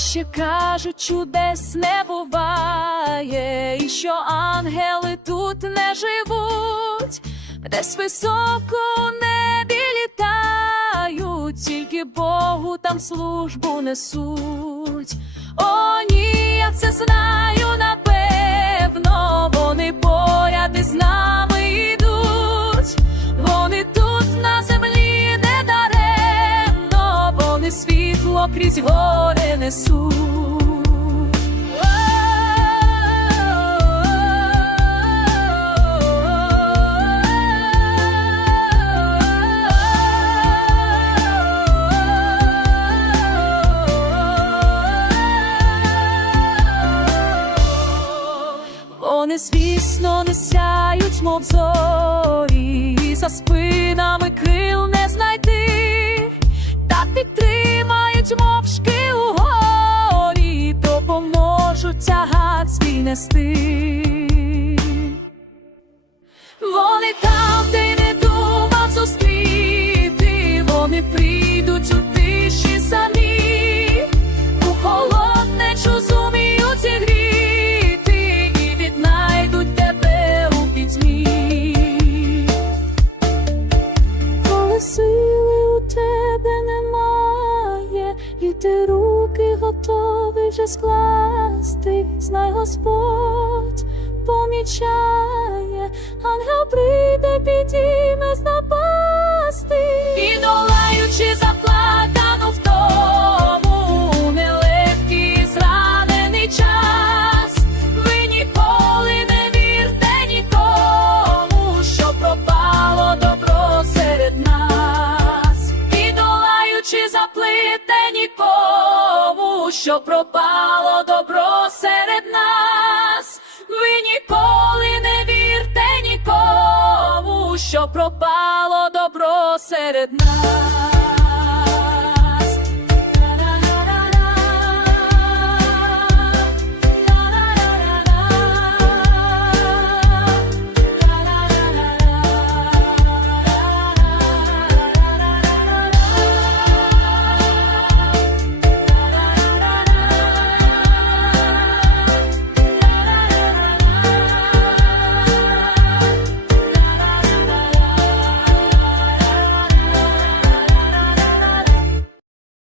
ще кажуть, чудес не буває, і що ангели тут не живуть, десь високо у небі літають, тільки Богу там службу несуть. Вони світло крізь гори несуть. Вони, звісно, не сяють, мов зорі, за спинами нести. Вони там, де й не думав зустріти, вони прийдуть у тиші самі, у холоднечу зуміють зігріти і віднайдуть тебе у пітьмі. Коли сили у тебе немає, і ти готові вже скласти, знай Господь помічає, що пропало добро серед нас, ви ніколи не вірте нікому, що пропало добро серед нас.